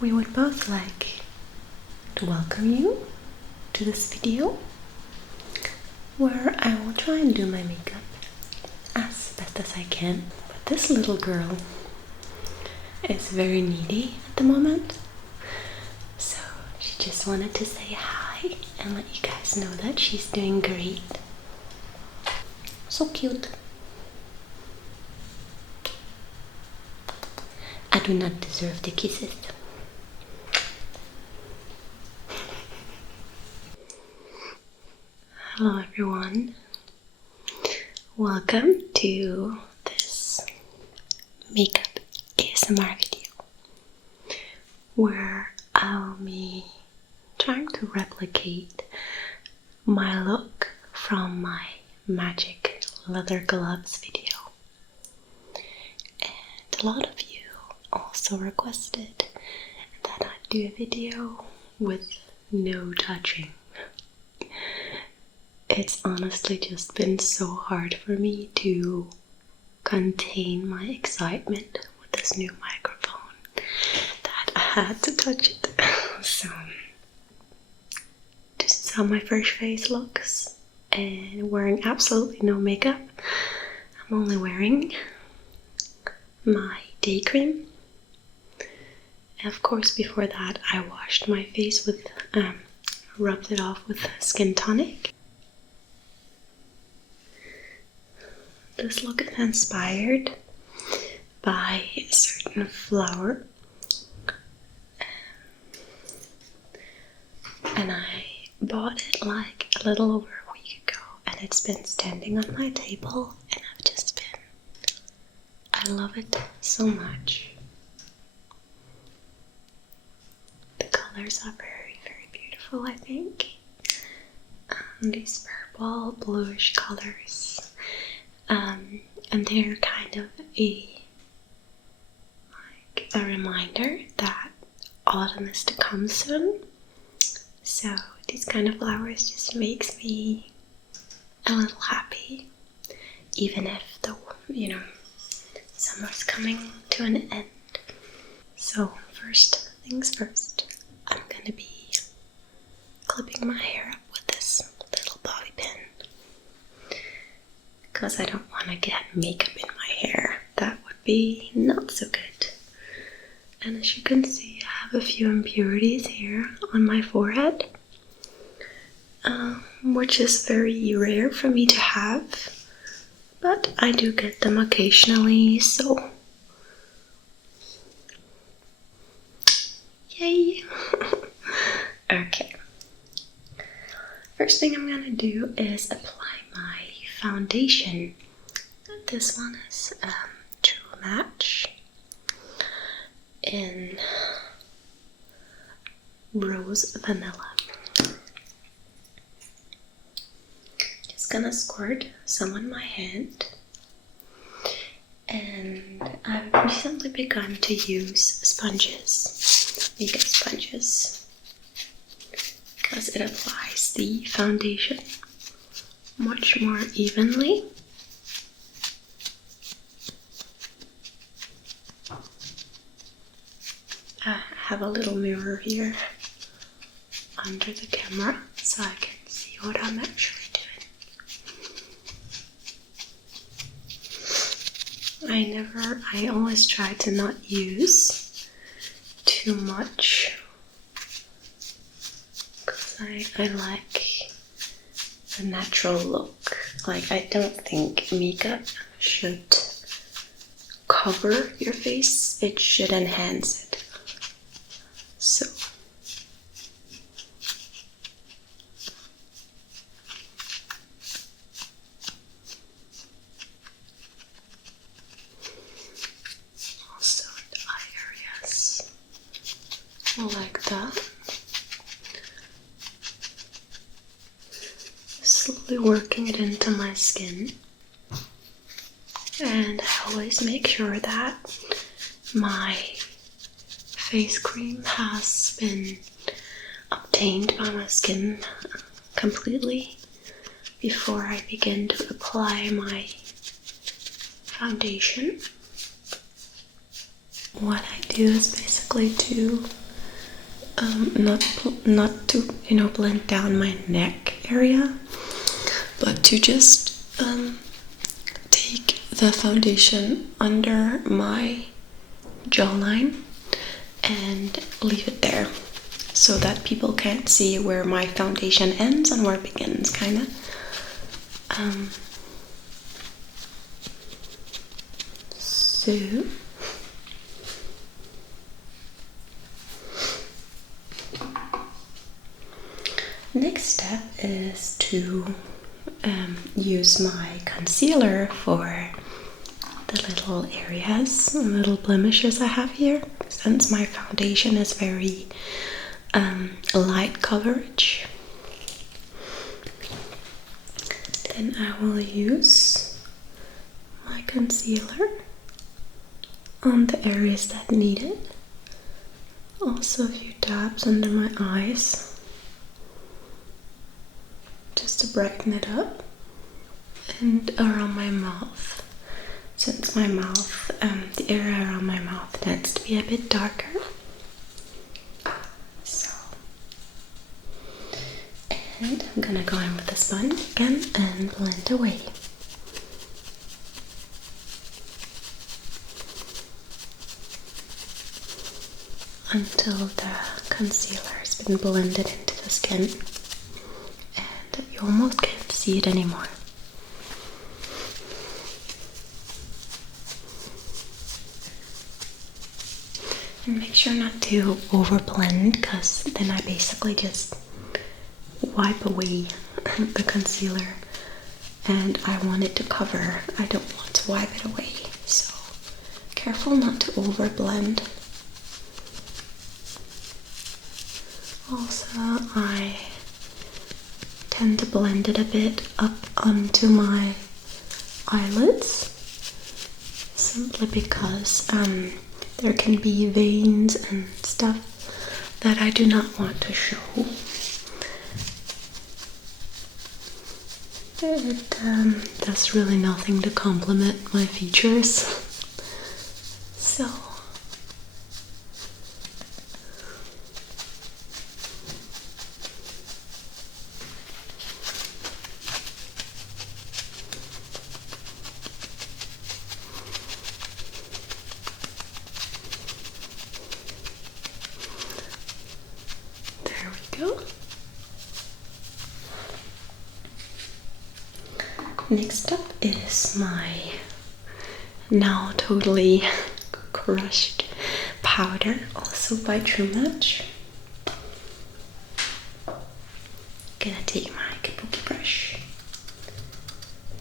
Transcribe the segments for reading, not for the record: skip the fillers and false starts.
we would both like to welcome you to this video where I will try and do my makeup as best as I can. But this little girl is very needy at the moment, so she just wanted to say hi and let you guys know that she's doing great. So cute. I do not deserve the kisses. Hello everyone. Welcome to this makeup ASMR video where I'll be trying to replicate my look from my magic leather gloves video. And a lot of you also requested that I do a video with no touching. It's honestly just been so hard for me to contain my excitement with this new microphone that I had to touch it. So this is how my first face looks, and wearing absolutely no makeup. I'm only wearing my day cream. And of course, before that I washed my face with, rubbed it off with skin tonic. This look is inspired by a certain flower, and I bought it like a little over a week ago, and it's been standing on my table, and I love it so much. The colors are very, very beautiful, I think. These purple, bluish colors. And they're kind of a reminder that autumn is to come soon. So these kind of flowers just makes me a little happy, even if the summer's coming to an end. So first things first, I'm gonna be clipping my hair up with this little bobby pin, because I don't want to get makeup in my hair. That would be not so good. And as you can see, I have a few impurities here on my forehead, which is very rare for me to have, but I do get them occasionally, so yay! Okay. First thing I'm gonna do is apply my foundation. This one is True Match in Rose Vanilla. Just gonna squirt some on my hand, and I've recently begun to use sponges, makeup sponges, because it applies the foundation much more evenly. I have a little mirror here under the camera so I can see what I'm actually doing. I always try to not use too much, because I like the natural look. Like, I don't think makeup should cover your face, it should enhance it. So also in the eye areas, like that. Slowly working it into my skin, and I always make sure that my face cream has been obtained by my skin completely before I begin to apply my foundation. What I do is basically to not to blend down my neck area, but to just take the foundation under my jawline and leave it there so that people can't see where my foundation ends and where it begins, kind of. So next step is to use my concealer for the little areas, little blemishes I have here, since my foundation is very light coverage. Then I will use my concealer on the areas that need it. Also a few dabs under my eyes, just to brighten it up, and around my mouth, since my mouth, the area around my mouth tends to be a bit darker. So, and I'm gonna go in with the sponge again and blend away. Until the concealer has been blended into the skin and you almost can't see it anymore. And make sure not to over blend, because then I basically just wipe away the concealer, and I want it to cover. I don't want to wipe it away, so careful not to over blend. Also, I tend to blend it a bit up onto my eyelids, simply because there can be veins and stuff that I do not want to show. It does really nothing to complement my features, so there we go. Next up is my now totally crushed powder, also by True Match. Gonna take my kabuki brush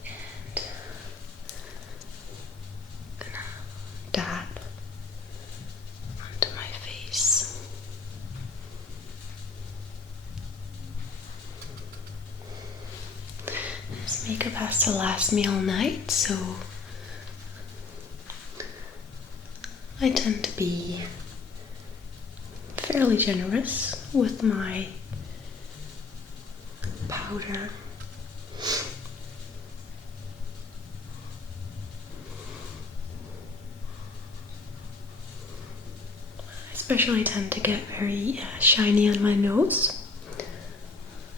and gonna dab onto my face. This makeup has to last me all night, so I tend to be fairly generous with my powder. I especially tend to get very shiny on my nose,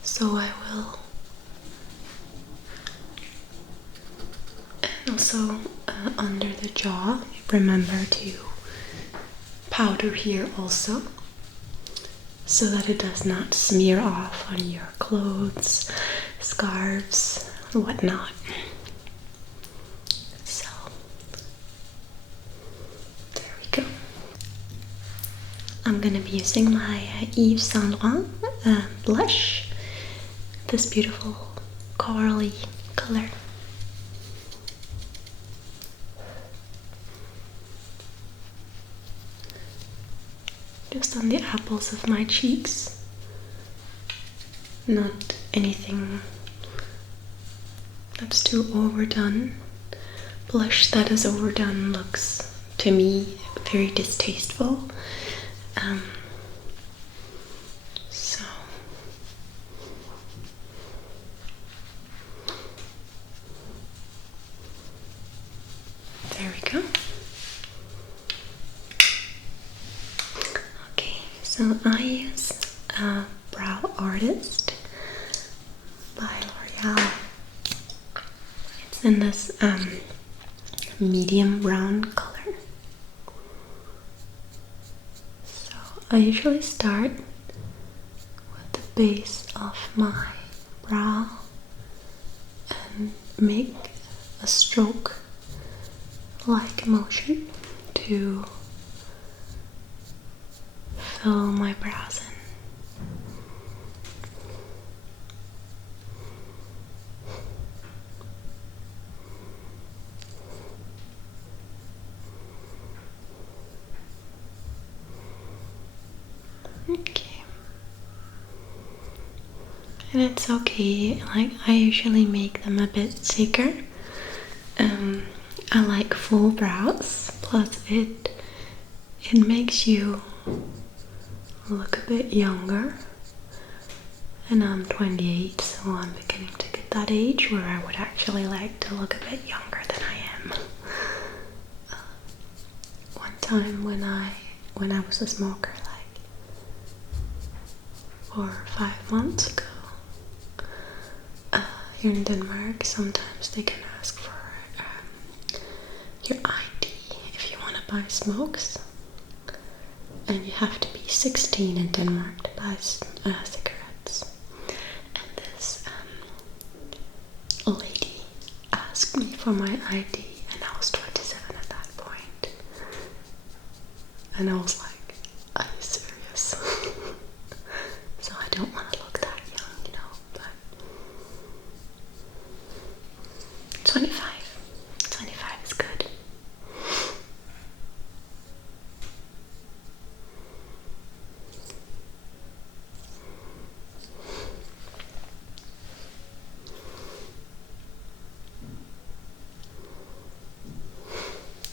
so I will. And also under the jaw, remember to powder here also, so that it does not smear off on your clothes, scarves, whatnot. So, there we go. I'm gonna be using my Yves Saint Laurent blush, this beautiful corally color. Just on the apples of my cheeks, not anything that's too overdone. Blush that is overdone looks, to me, very distasteful. So there we go. So I use a Brow Artist by L'Oreal. It's in this medium brown color. So I usually start with the base of my brow and make a stroke like motion to fill my brows in. Okay. And it's okay, like I usually make them a bit thicker. I like full brows, plus it makes you look a bit younger. And I'm 28, so I'm beginning to get that age where I would actually like to look a bit younger than I am. One time when I was a smoker, like 4 or 5 months ago, here in Denmark, sometimes they can ask for your ID if you want to buy smokes, and you have to be 16 in Denmark to buy cigarettes. And this lady asked me for my ID, and I was 27 at that point, and I was like, are you serious? So I don't want to look that young, you know, but 25 is good.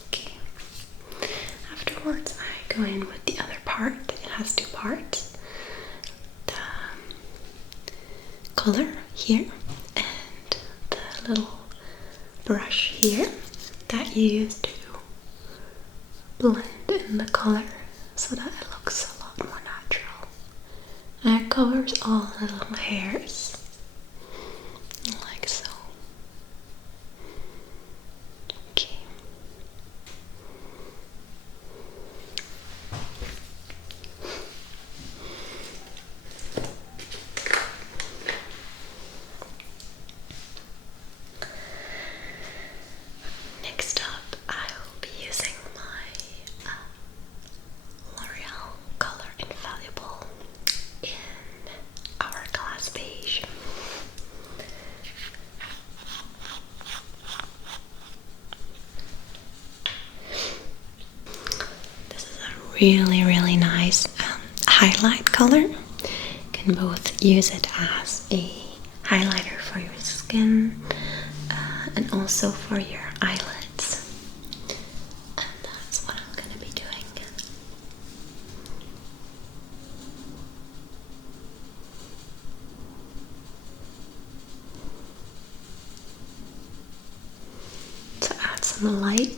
Okay. Afterwards, I go in with the other part. It has 2 parts. The color here and the little brush here that you use to blend in the color so that it looks a lot more natural. And it covers all the little hairs, like so. Okay. Next up, I will be using my L'Oreal Color Infallible in Hourglass Beige. This is a really nice highlight color. You can both use it as a highlighter for your skin and also for your eyelids. And that's what I'm going to be doing. To add some light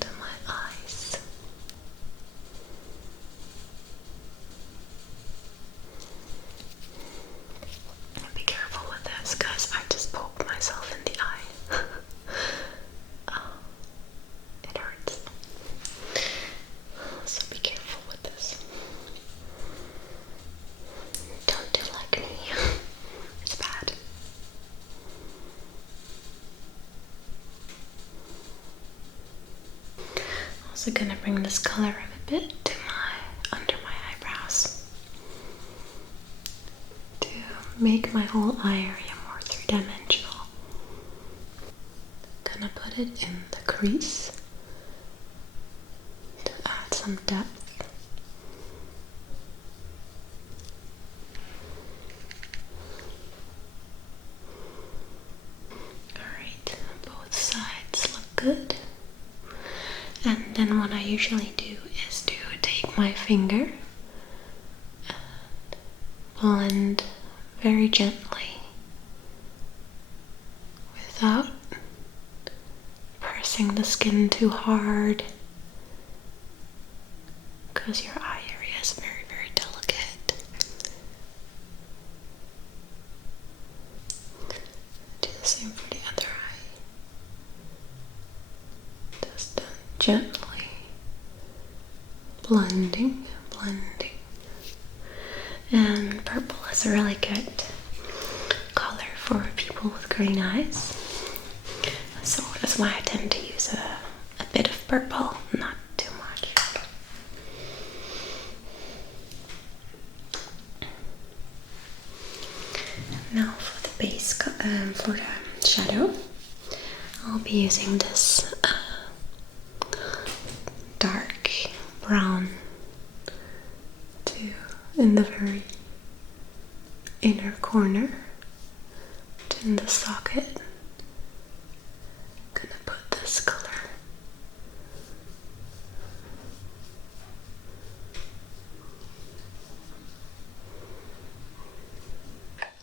to my eyes. Be careful with this because I just poked myself in the eye. Oh, it hurts. So be careful with this. Don't do like me. It's bad. Also gonna bring this color a bit to under my eyebrows to make my whole eye area more three-dimensional. Gonna put it in the crease to add some depth. Alright, both sides look good. And then what I usually do is to take my finger and blend very gently without pressing the skin too hard, because your eye area is very, very delicate. Do the same for the other eye. Just gently blending. And purple is a really good color for people with green eyes. So that's why I tend to use a bit of purple, not too much. Now for the base, for the shadow, I'll be using this dark brown in the very inner corner, in the socket. I'm gonna put this color.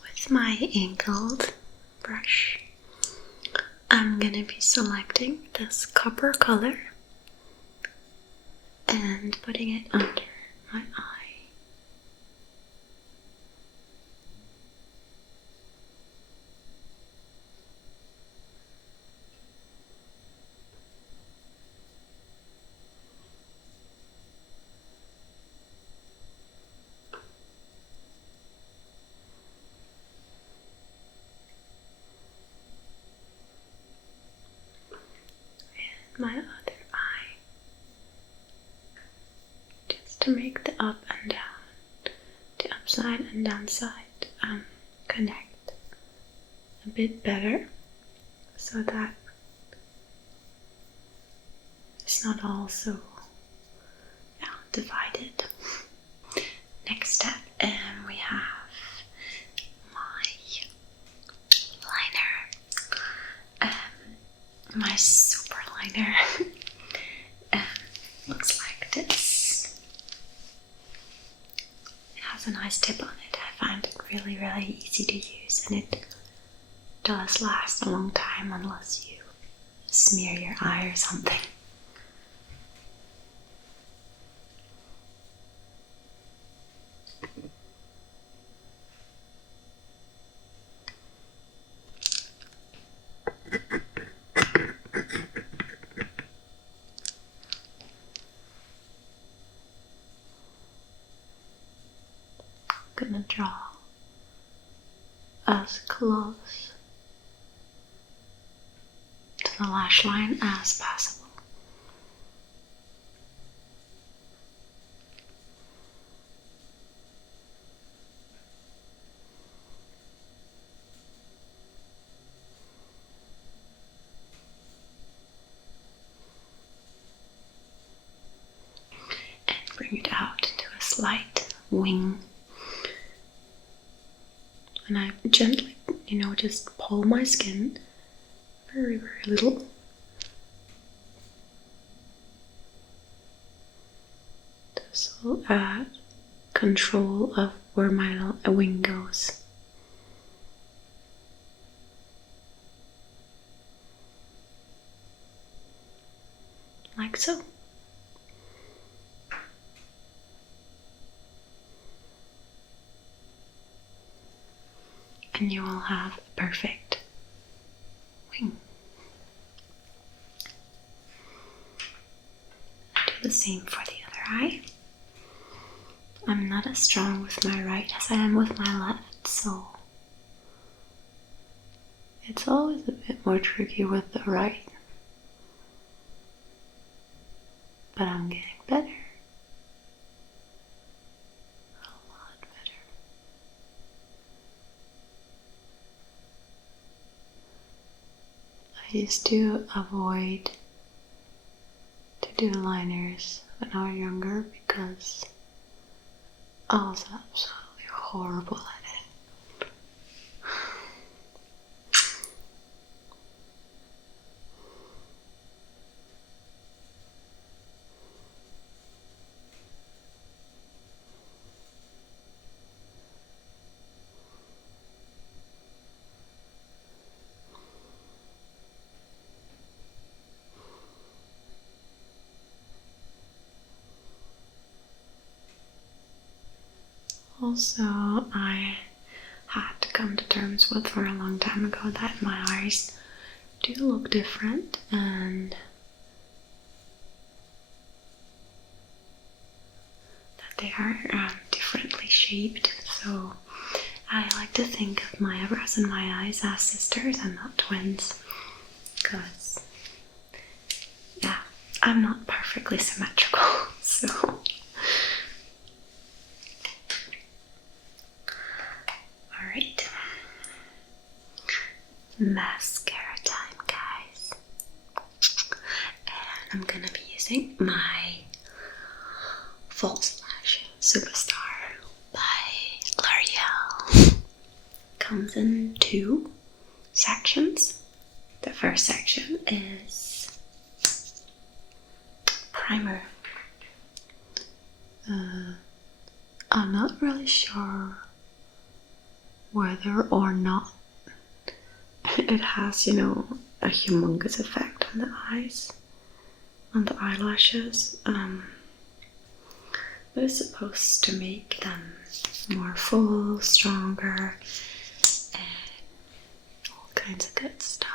With my angled brush, I'm gonna be selecting this copper color and putting it under my eye. My other eye, just to make the up and down, the upside and downside connect a bit better, so that it's not all so divided. Next step, we have my liner, my super liner. Looks like this. It has a nice tip on it. I find it really, really easy to use, and it does last a long time unless you smear your eye or something. Gonna draw as close to the lash line as possible. And bring it out into a slight wing. And I gently, just pull my skin very, very little. This will add control of where my wing goes. Like so. And you will have a perfect wing. Do the same for the other eye. I'm not as strong with my right as I am with my left, so it's always a bit more tricky with the right. But I'm getting better. A lot better. I used to avoid to do liners when I was younger because I was absolutely horrible at it. Also, I had to come to terms with for a long time ago that my eyes do look different and that they are differently shaped. So I like to think of my eyebrows and my eyes as sisters and not twins, because yeah, I'm not perfectly symmetrical. So alright, mascara time, guys. And I'm gonna be using my false lash superstar by L'Oreal. Comes in 2 sections. The first section is primer. I'm not really sure whether or not it has, a humongous effect on the eyes, on the eyelashes, but it's supposed to make them more full, stronger, and all kinds of good stuff.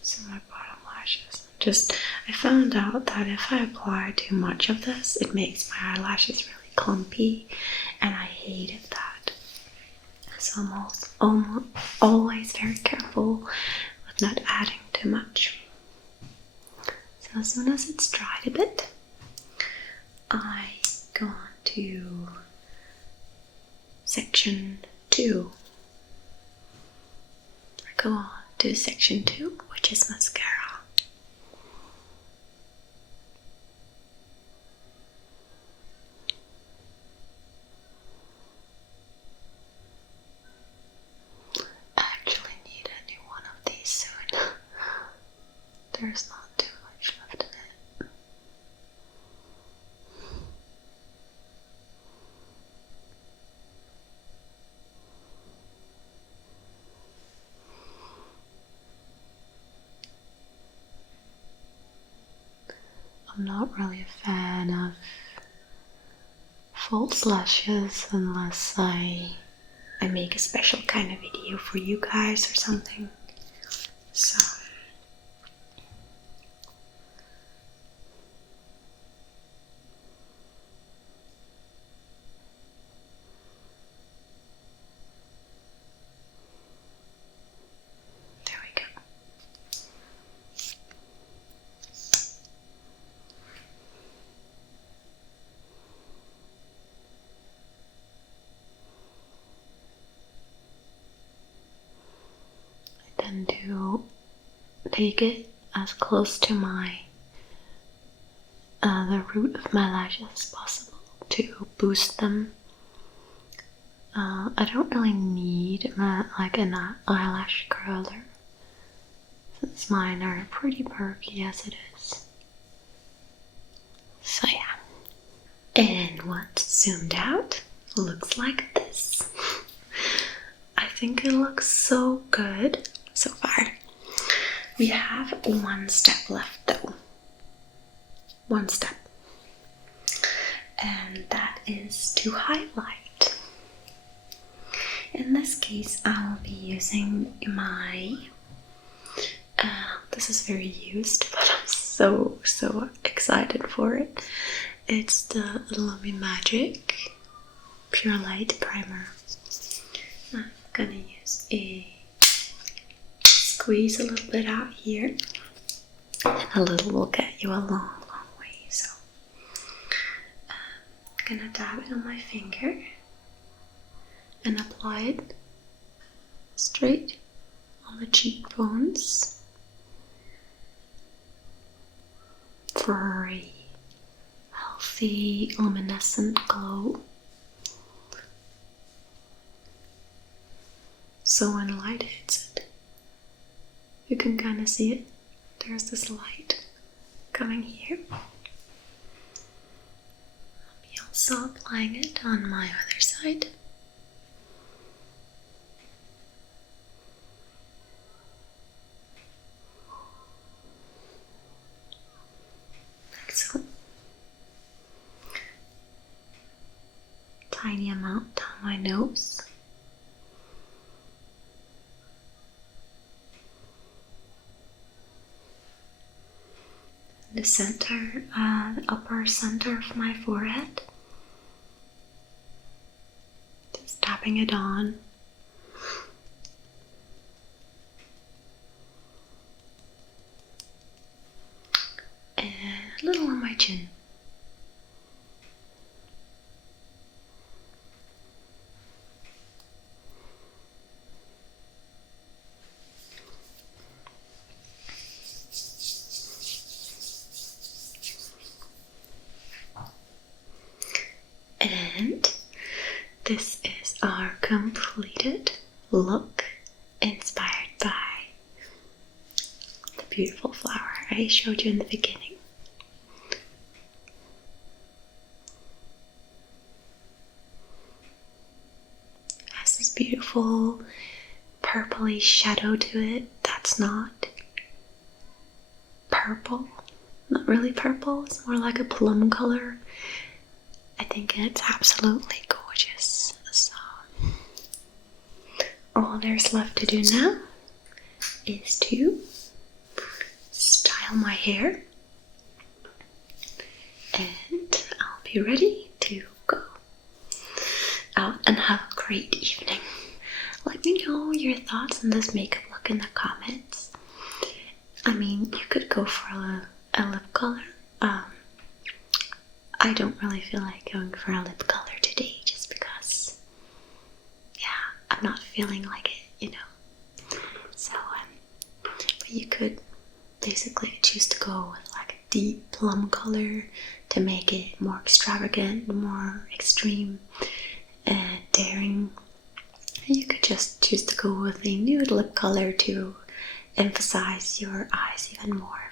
So my bottom lashes. I found out that if I apply too much of this, it makes my eyelashes really clumpy, and I hated that. So I'm always very careful with not adding too much. So as soon as it's dried a bit, I go on to section 2. I go on to section 2, which is mascara. I actually need a new one of these soon. There's not too much left in it. I'm not really a fan of false lashes unless I make a special kind of video for you guys or something. So there we go. Then to take it as close to the root of my lashes as possible to boost them. I don't really need like an eyelash curler, since mine are pretty perky as it is. So yeah. And once zoomed out, looks like this. I think it looks so good so far. We have one step left though. One step. And that is to highlight. In this case, I'll be using my, this is very used, but I'm so excited for it. It's the Lilium Magic Pure Light Primer. I'm gonna use squeeze a little bit out here, and a little will get you a long way. So I'm gonna dab it on my finger and apply it straight on the cheekbones for a healthy luminescent glow. So when light hits it, you can kind of see it. There's this light coming here. Maybe I'll also applying it on my other side. Excellent. Tiny amount down my nose. The center, the upper center of my forehead. Just tapping it on. And a little on my chin. And this is our completed look, inspired by the beautiful flower I showed you in the beginning. It has this beautiful purpley shadow to it that's not purple, not really purple, it's more like a plum color. I think it's absolutely gorgeous. So, all there's left to do now is to style my hair, and I'll be ready to go out and have a great evening. Let me know your thoughts on this makeup look in the comments. I mean, you could go for a lip color. I don't really feel like going for a lip color today just because, yeah, I'm not feeling like it, you know. So, but you could basically choose to go with like a deep plum color to make it more extravagant, more extreme, daring. And you could just choose to go with a nude lip color to emphasize your eyes even more.